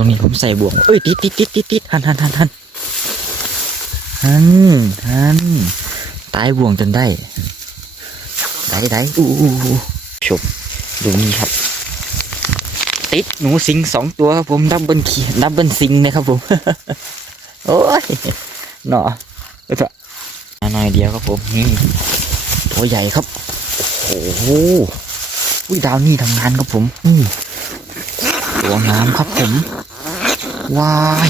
ตรงนี้ผมใส่บ่วงเอ้ยติดติดติดติดติดหันหันหันหันหันหันตายบ่วงจนได้ได้ได้อู้อู้อู้ชมดูนี่ครับ ติดหนูสิงสองตัวครับผมดับเบิลคีดับเบิลซิงนะครับผม โอ้ยหนอเอาเถอะมาหน่อยเดียวครับผมนี่ตัวใหญ่ครับ โอ้โหอุ้ยดาวนี่ทำงานครับผมอือตัวงามครับผม ว้าย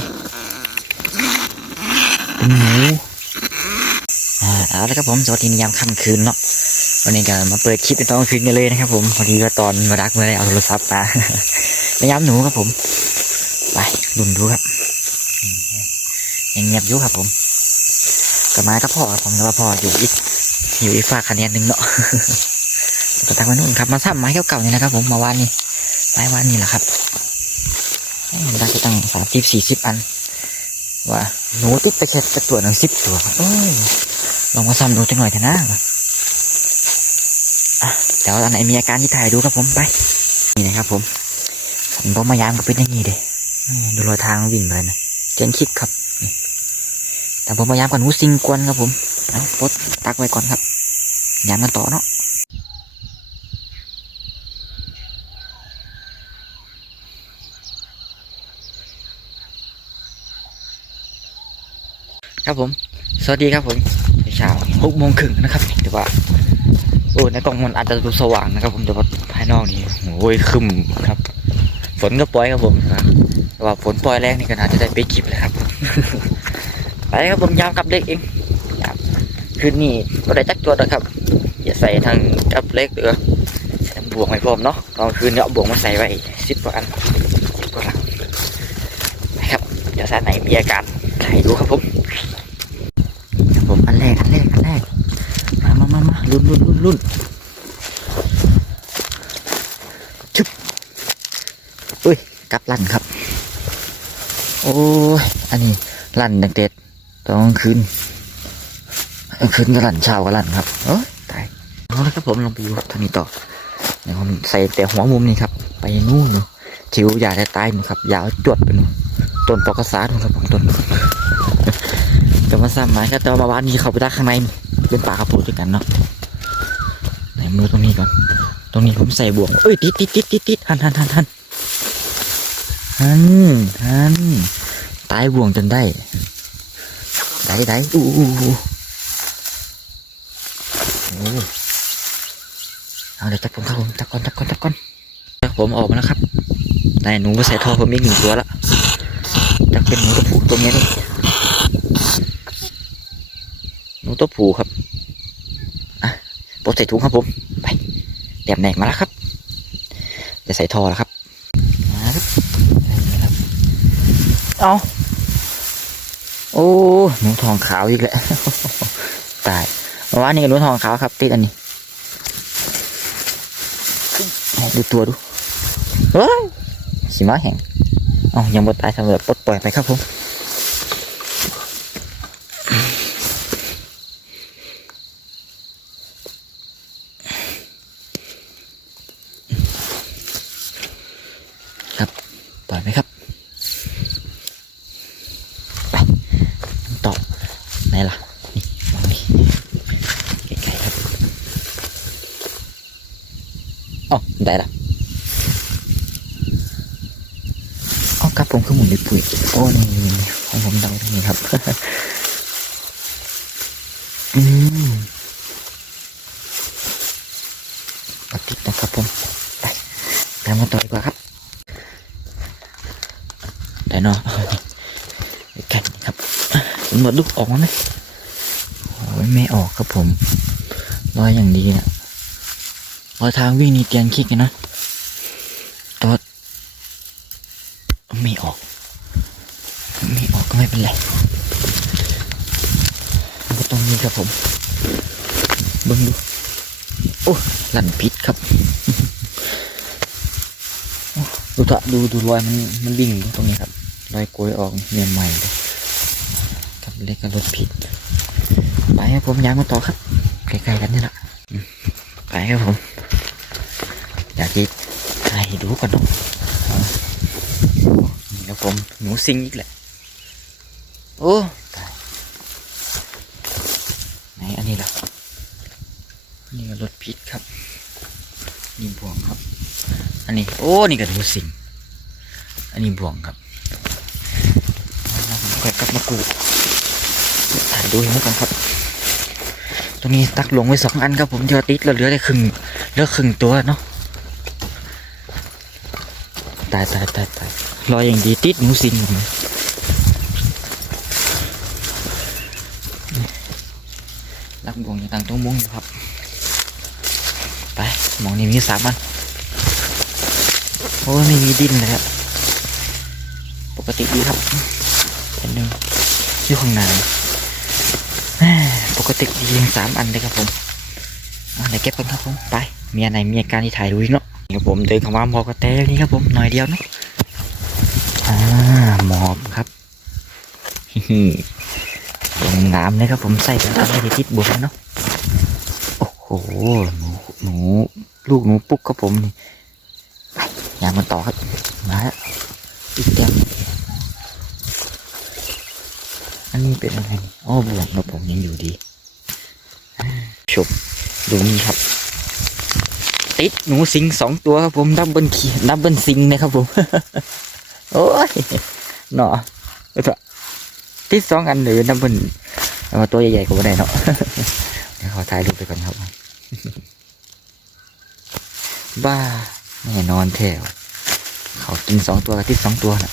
เป็นหนูอ่าเอาละครับผมสวัสดีในยามค่ำคืนเนาะวันนี้ก็มาเปิดคลิปในตอนกลางคืนกันเลยนะครับผมพอดีก็ตอนมาดักเมื่อไรเอาโทรศัพท์มาในยามหนูครับผม ไปดุนดูครับยังเงียบอยู่ครับผมกับไม้ก็พ่อครับผมแต่ว่าพ่ออยู่อีกอยู่อีกฝากคะแนนหนึ่งเนาะตัวทางมานู่นครับมาซ้ำไม้เก่าๆนี่นะครับผมมาวานนี้ไม้วานนี่แหละครับได้ก็ตั้ง สามสิบสี่สิบอัน ว่าหนูติดไปแค่จะตัวหนึ่งสิบตัวเอ้ยลองมาซ้ำดูจังหน่อยเถอะนะอะเดี๋ยวอันไหนมีอาการที่ถ่ายดูครับผมไป นี่นะครับผมผมบอกมายามก็เป็นอย่างนี้เด้อืมดูรอยทางวิ่งไปนะเจนคลิปครับแต่ผมมายามกันหูซิงกวนครับผมเอาปลดตักไว้ก่อนครับยามกันต่อเนาะ ครับผม สวัสดีครับผมเช้าหกโมงครึ่งนะครับแต่ว่าโอ้ในกล้องมันอาจจะดูสว่างนะครับ ผมแต่ว่าภายนอกนี่โอ้ยคึมครับ ฝนก็ปล่อยครับผมแต่ว่าฝนปล่อยแรงนี่ก็น่าจะได้ไปคลิปเลยครับไปครับผมยามกับเล็กเองยามคืนนี้ก็ได้จักตัวนะครับ อย่าใส่ทางกับเล็กหรือใส่บวกไว้พร้อมเนาะตอนคืนเนี่ยเอาบวกมาใส่ไว้สิบกว่าอันสิบกว่าหลังนะครับเดี๋ยวสาไหนมีอาการให้ดูครับผม ผมอันแรกอันแรกอันแรกมามามามาลุ้นลุ้นลุ้นลุ้นชึบอุ้ยกลับลั่นครับ โอ้ยอันนี้ลั่นตั้งแต่ตอนกลางคืนกลางคืนก็ลั่นเช้าก็ลั่นครับเอ้ยตายเอาละครับผมลองไปดูทางนี้ต่อเดี๋ยวผมใส่แต่หัวมุมนี่ครับ ไปนู่นนู่นจิ๋วอย่าได้ตายนู่นครับยาวจวดไปนู่นต้นปอกระสานู่นครับผมต้น จะมาซ้ำไม้ครับแต่ว่าบ้านนี้เขาไปด้านข้างในเป็นป่ากระปรงด้วยกันเนาะไหนมือตรงนี้ก่อน ตรงนี้ผมใส่บ่วง เอ้ยติดติดติดติดติดหันหันหันหันหันหันตายบ่วงจนได้ได้ได้อู้อู้อู้โอ้เอาเดี๋ยวจับผมครับผมจับก่อนจับก่อนจับก่อนจับผมออกมาแล้วครับได้หนูมาใส่ท่อผมอีกหนึ่งตัวละจับเป็นหนูตัวผู้ตัวเมียนี่ ห นูตัวผูครับอะปลดใส่ถุงครับผม ไปเตรียมแหนกมาแล้วครับ จะใส่ท่อแล้วครับมาครับเอาโอ้หนูทองขาวอีกแล้วตายเมื่อวานนี้ก็หนูทองขาวครับ ติดอันนี้ดูตัวดูเฮ้ยสีม้าแห้งเอายังบ่ตายสำหรับปลดปล่อยไปครับผม ปล่อยไหมครับ ไปต่อไห นล่ะนี่ไกลๆครับอ๋อได้ละอ๋อครับผมคือหมุนดิปุ๋ยโอ้นี่ของผมเดาตรงนี้ครับอืมปฏิดนะครับผมไปไปมาต่อดีกว่าครับแต่เนาะ หมดลูกออกมาไหมโอ้ยไม่ออกครับผมรอยอย่างดีเนะรอยทางวิ่งนี่เตียนคิกนะตอดไม่ออก ไม่ออกก็ไม่เป็นไรก็ตรงนี้ครับผมเบิ้งดูโอ้ลั่นพิษครับดูเถอะดูดูรอยมันมันวิ่งตรงนี้ครับรอยโกยออกเนี่ยใหม่เลย เล็กกับรถผิด ไปครับผมย้ายมาต่อครับใกล้ๆกันนี่แหละไปครับผม อยากจะให้ดูก่อนเนาะเอานี่แล้วครับผมหนูซิงอีกแหละโอ้ตายไหนอันนี้ล่ะนี่ก็รถพิษครับนี่บ่วงครับ อันนี้โอ้นี่ก็หนูสิง อันนี้บ่วงครับแล้วผมก็กลับมากู ถ่ายดูให้กันครับตรงนี้ตักลงไว้สองอันครับผมเดี๋ยวติดแล้วเหลือได้ครึ่งเหลือครึ่งตัวเนาะตายตายตายตายรออย่างดีติดหนูสิงเลยรักบวงอยู่ต่างตรงมุ้งอยู่ครับ ไปมองนี้มีสามอันโอ้ไม่มีดินเลยครับปกติดีครับอันหนึ่งอยู่ข้างนแหม่ ปกติดียังสามอันเลยครับผมอะเดี๋ยวเก็บกันครับผมไปมีอันไหนมีอาการที่ถ่ายดูอีกเนาะครับผมเดินคำว่าหมอกกระแตนี่ครับผมหน่อยเดียวเนาะอ่าหมอบครับฮิฮิลงน้ำเลยครับผมใส่กันอะไรที่ติดบวกเนาะโอ้โหหนูหนูลูกหนูปุ๊กครับผมนี่อยางมันต่อครับมาอีกแก้ม นนี้เป็นอะไรอ้อบวกนะผมยังอยู่ดีชมดูนี่ครับ ติดหนูสิงสองตัวครับผมดับเบิลคีดับเบิลซิงนะครับผม โอ้ยหนอเอาเถอะติดสองอันหรือดับเบิลเอาตัวใหญ่ๆกว่าได้เนาะเดี๋ยวขอถ่ายรูปไปก่อนครับ บ้าแน่นอนแถวเขากินสองตัวกับที่สองตัวน่ะ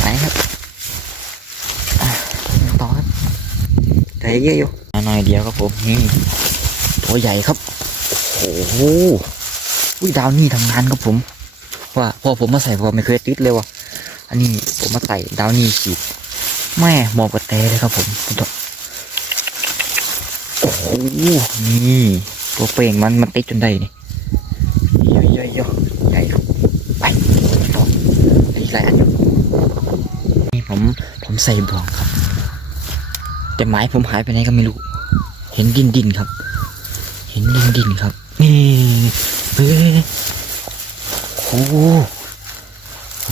ไปครับอะต่อครับแต่ เยอะอยู่หน่อยเดียวครับผมนี่ตัวใหญ่ครับโอ้โหอุ้ยดาวนี่ทำงานครับผม ว่าพอผมมาใส่พอไม่เคยติดเลยว่ะอันนี้ผมมาใส่ดาวนี่ขีดแม่มองกระเตเลยครับผมโอ้โหนี่ตัวเปล่งมันมันติดจนได้นี่เยอะเยอะเยอะใหญ่ครับไปต่ออีกหลายอันอยู่นี่ผมผมใส่บ่วงครับ แต่ไม้ผมหายไปไหนก็ไม่รู้ เห็นดินดินครับ เห็นดินดินครับ นี่เฮ้ยโอ้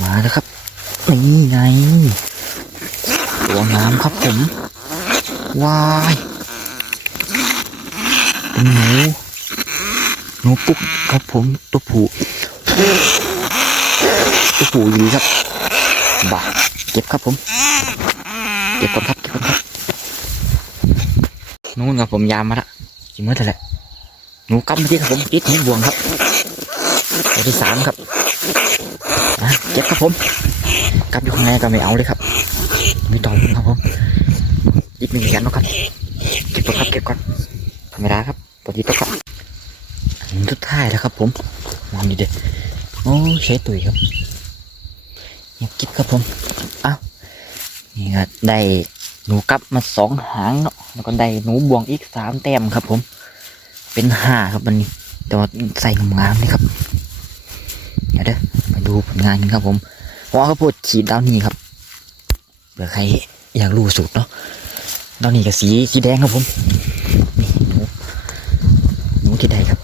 มาแล้วครับ นี่ไงตัวน้ำครับผมว้ายเป็นหนูหนูปุ๊กครับผมตัวผู้ตัวผู้อยู่ครับบ่าเก็บครับผม เก็บก่อนครับเก็บก่อนครับ นู่นครับผมยามมาละกี่มื้อเท่าไหร่หนูกำมาที่ครับผมติดหนูบวงครับตัวที่สามครับเก็บครับผมกำอยู่ข้างในก็ไม่เอาเลยครับไม่ต้อครับผมยิบมีกันแล้วครับเก็บก่อนครับเก็บก่อนธรรมดาครับปกติต้องครับอันสุดท้ายแล้วครับ ผมมองดีเด็ดโอ้ใช้ตุยครับเงียบกิ๊บครับผมเอ้านี่ก็ได้ หนูกลับมาสองหางเนาะแล้วก็ได้หนูบวงอีกสามแต้มครับ ผม เป็นห้าครับวันนี้แต่ว่าใส่งามนี่ครับเดี๋ยวเด้อมาดูผลงานกันครับ ผมเพราะว่าเขาพูดขีดดาวนี่ครับเผื่อใครอยากรู้สูตรเนาะดาวนี่กับสีสีแดงครับผมนี่หนูหนูที่ใดครับ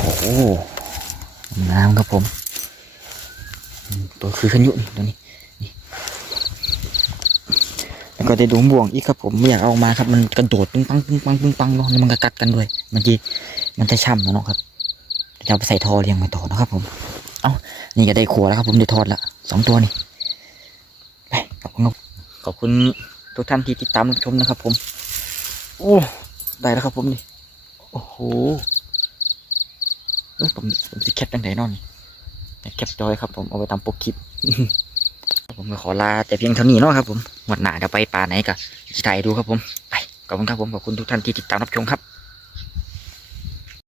โอ้โหงามครับผม ตัวคือขยุนี่ตัวนี้นี่แล้ว ก็ได้ดูบ่วงอีกครับผมไม่อยากเอามาครับ มันกระโดดปึ้งปังปึ้งปังปึ้งปังเนาะแล้วมันก็กัดกันด้วยบางทีมันจะช่ำนะเนาะครับจะเอาไปใส่ทอเลี้ยงไว้ต่อนะครับ ผม เอ้านี่ก็ได้ขัวแล้วครับ ผมได้ทอดละสองตัวนี่ไปขอบคุณครับขอบคุณทุกท่านที่ติดตามชมนะครับ ผม โอ้ได้แล้วครับ ผมนี่โอ้โหเอ้ผมผมจะแคปตั้งไหนนอนนี่แคปจอยครับ ผมเอาไปทำโปกคลิปผมก็ขอลาแต่เพียงเท่านี้เนาะครับผม หมดหนาเดี๋ยวไปป่าไหนกันจะถ่ายดูครับผมไปขอบคุณครับผมขอบคุณทุกท่านที่ติดตามรับชมครับ